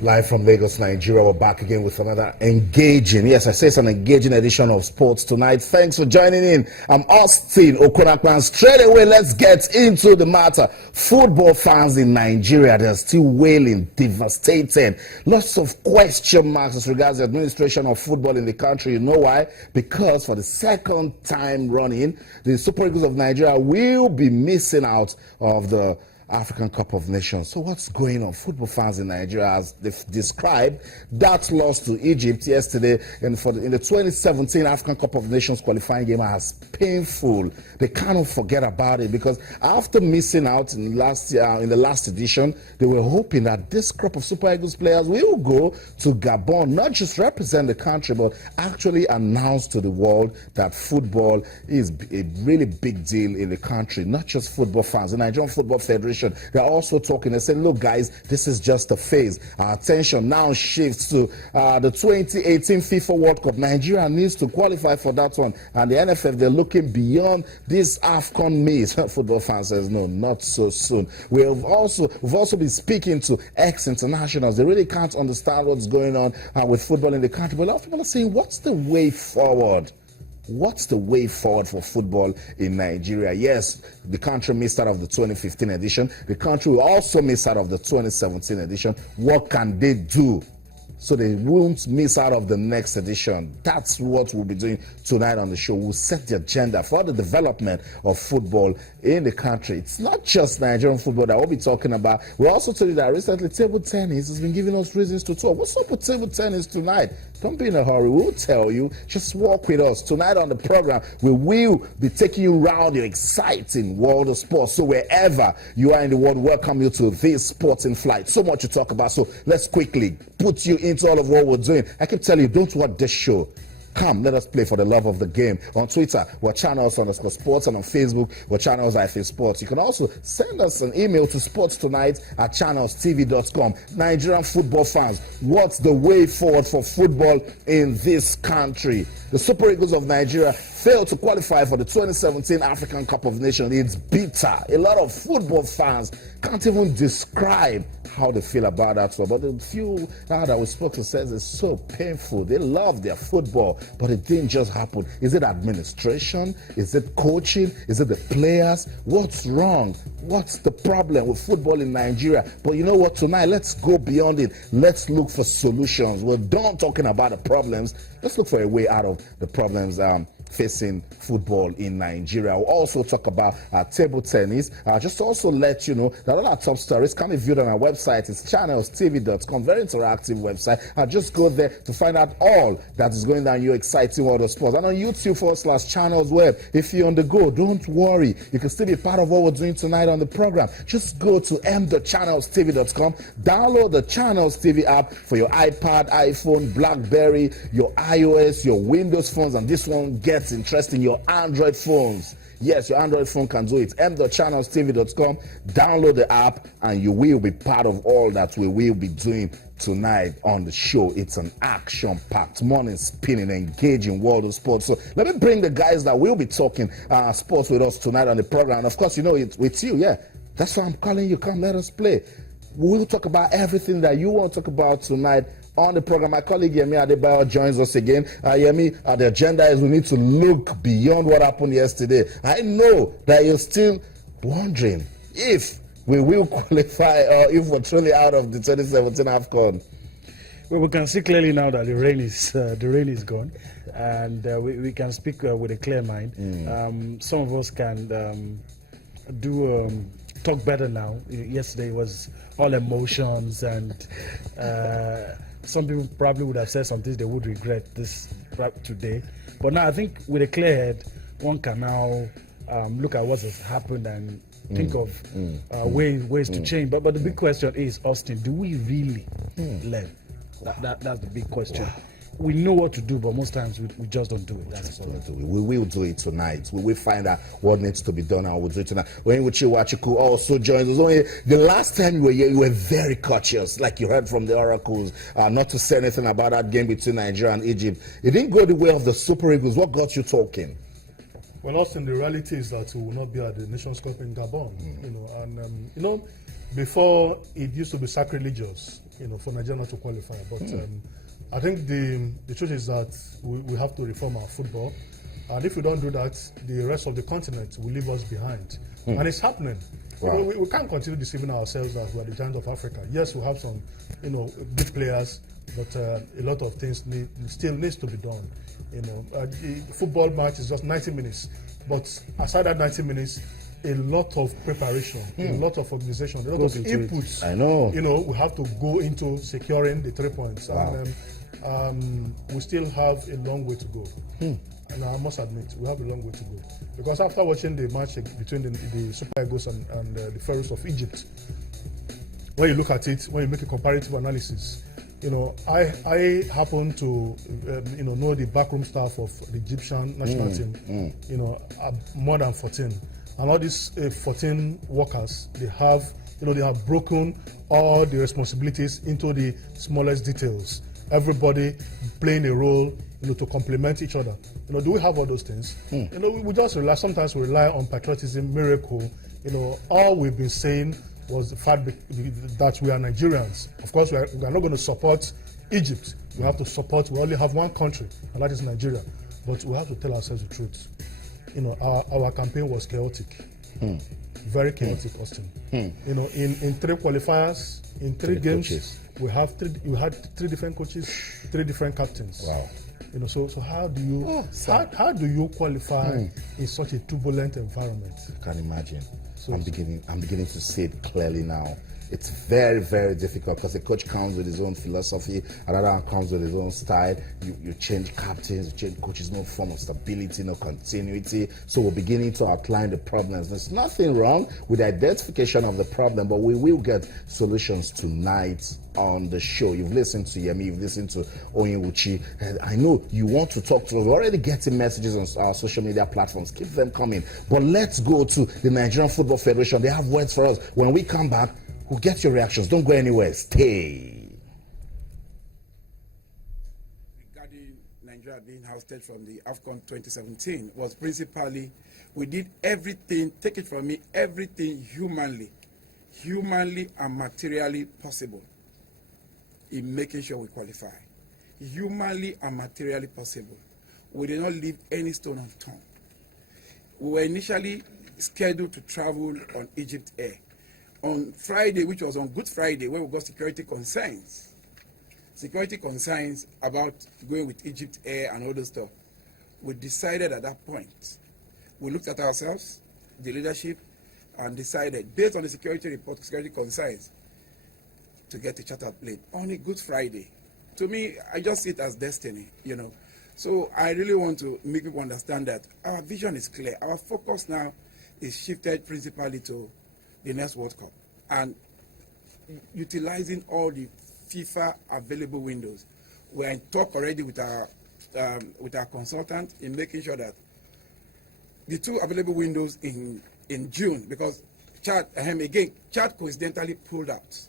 Live from Lagos, Nigeria, we're back again with another engaging, yes, I say it's an engaging edition of sports tonight. Thanks for joining in. I'm Austin Okonakwan. Straight away, let's get into the matter. Football fans in Nigeria, they're still wailing, devastated. Lots of question marks as regards the administration of football in the country. You know why? Because for the second time running, the Super Eagles of Nigeria will be missing out of the African Cup of Nations. So what's going on? Football fans in Nigeria, as they've described that loss to Egypt yesterday in the 2017 African Cup of Nations qualifying game as painful. They cannot forget about it because after missing out in the last edition, they were hoping that this crop of Super Eagles players will go to Gabon, not just represent the country, but actually announce to the world that football is a really big deal in the country. Not just football fans. The Nigerian Football Federation, they're also talking. They say, look, guys, this is just a phase. Our attention now shifts to the 2018 FIFA World Cup. Nigeria needs to qualify for that one. And the NFF, they're looking beyond this AFCON maze. Football fans says, no, not so soon. We've also been speaking to ex-internationals. They really can't understand what's going on with football in the country. But a lot of people are saying, what's the way forward? What's the way forward for football in Nigeria? Yes, the country missed out of the 2015 edition. The country will also miss out of the 2017 edition. What can they do so they won't miss out of the next edition? That's what we'll be doing tonight on the show. We'll set the agenda for the development of football in the country. It's not just Nigerian football that we'll be talking about. We'll also tell you that recently table tennis has been giving us reasons to talk. What's up with table tennis tonight? Don't be in a hurry. We'll tell you. Just walk with us. Tonight on the program, we will be taking you around the exciting world of sports. So wherever you are in the world, welcome you to this Sports in Flight. So much to talk about. So let's quickly put you into all of what we're doing. I can tell you, don't watch this show. Come, let us play for the love of the game. On Twitter, we're channels_sports, and on Facebook, we're channels-sports. You can also send us an email to sportstonight@channelstv.com. Nigerian football fans, what's the way forward for football in this country? The Super Eagles of Nigeria failed to qualify for the 2017 African Cup of Nations. It's bitter. A lot of football fans can't even describe how they feel about that. But the few that we spoke to says it's so painful. They love their football, but it didn't just happen. Is it administration? Is it coaching? Is it the players? What's wrong? What's the problem with football in Nigeria? But you know what? Tonight, let's go beyond it. Let's look for solutions. We're done talking about the problems. Let's look for a way out of the problems facing football in Nigeria. We'll also talk about table tennis. Just to also let you know that all our top stories can be viewed on our website. It's channelstv.com, very interactive website. Just go there to find out all that is going down in your exciting world of sports. And on YouTube/channels web, if you're on the go, don't worry. You can still be part of what we're doing tonight on the program. Just go to m.channelstv.com, download the Channels TV app for your iPad, iPhone, BlackBerry, your iOS, your Windows phones, and this one gets interesting, your Android phones. Yes, your Android phone can do it. m.channelstv.com, download the app, and you will be part of all that we will be doing tonight on the show. It's an action-packed morning, spinning, engaging world of sports. So let me bring the guys that will be talking sports with us tonight on the program. And of course, you know, it's with you, yeah. That's why I'm calling you. Come, let us play. We'll talk about everything that you want to talk about tonight on the program. My colleague Yemi Adebayo joins us again. Yemi, the agenda is we need to look beyond what happened yesterday. I know that you're still wondering if we will qualify or if we're truly out of the 2017 AFCON. Well, we can see clearly now that the rain is gone, and we can speak with a clear mind. Some of us can talk better now. Yesterday was all emotions, and some people probably would have said some things they would regret this today. But now I think with a clear head, one can now look at what has happened and think of ways to change. But the big question is, Austin, do we really learn? That's the big question. Wow. We know what to do, but most times we just don't do it. That's all. We will do it tonight. We will find out what needs to be done, and we'll do it tonight. When Wachiku also joins us. Only the last time you were here, you were very cautious, like you heard from the oracles, not to say anything about that game between Nigeria and Egypt. It didn't go the way of the Super Eagles. What got you talking? Well, Austin, the reality is that we will not be at the Nations Cup in Gabon. Before it used to be sacrilegious for Nigeria not to qualify. But I think the truth is that we have to reform our football. And if we don't do that, the rest of the continent will leave us behind. And it's happening. Wow. We can't continue deceiving ourselves that we are the giant of Africa. Yes, we have some, big players, but a lot of things still needs to be done. The football match is just 90 minutes. But aside that 90 minutes, a lot of preparation, a lot of organization, a lot of inputs. I know. We have to go into securing the 3 points. Wow. And we still have a long way to go. And I must admit, we have a long way to go. Because after watching the match between the Super Eagles and the Pharaohs of Egypt, when you look at it, when you make a comparative analysis, I happen to know the backroom staff of the Egyptian national team, more than 14. And all these 14 workers, they have broken all the responsibilities into the smallest details. Everybody playing a role, to complement each other. Do we have all those things? We just sometimes we rely on patriotism, miracle. All we've been saying was the fact that we are Nigerians. Of course, we are not going to support Egypt. We have to support, we only have one country, and that is Nigeria. But we have to tell ourselves the truth. Our campaign was chaotic. Very chaotic, Austin. In 3 qualifiers, in 3 games, coaches. we had 3 different coaches, 3 different captains. Wow. So how do you how do you qualify in such a turbulent environment? I can imagine. I'm beginning to see it clearly now. It's very, very difficult because the coach comes with his own philosophy, another one comes with his own style. You change captains, you change coaches, no form of stability, no continuity. So we're beginning to outline the problems. There's nothing wrong with the identification of the problem, but we will get solutions tonight on the show. You've listened to Yemi, you've listened to Oyinwuchi, and I know you want to talk to us. We're already getting messages on our social media platforms. Keep them coming. But let's go to the Nigerian Football Federation. They have words for us. When we come back, we'll get your reactions. Don't go anywhere. Stay. Regarding Nigeria being ousted from the AFCON 2017 was principally we did everything, take it from me, everything humanly and materially possible in making sure we qualify. Humanly and materially possible. We did not leave any stone unturned. We were initially scheduled to travel on Egypt Air. On Friday, which was on Good Friday, where we got security concerns about going with Egypt Air and all those stuff, we decided at that point, we looked at ourselves, the leadership, and decided, based on the security report, security concerns, to get a chartered plane on a Good Friday. To me, I just see it as destiny, So I really want to make people understand that our vision is clear. Our focus now is shifted principally to the next World Cup and utilizing all the FIFA available windows. We're in talk already with our consultant in making sure that the 2 available windows in June, because Chad coincidentally pulled out.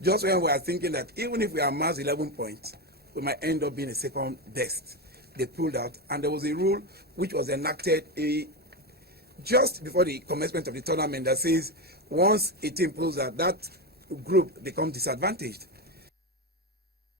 Just when we are thinking that even if we amass 11 points, we might end up being a second best. They pulled out, and there was a rule which was enacted just before the commencement of the tournament that says once a team pulls out, that group becomes disadvantaged.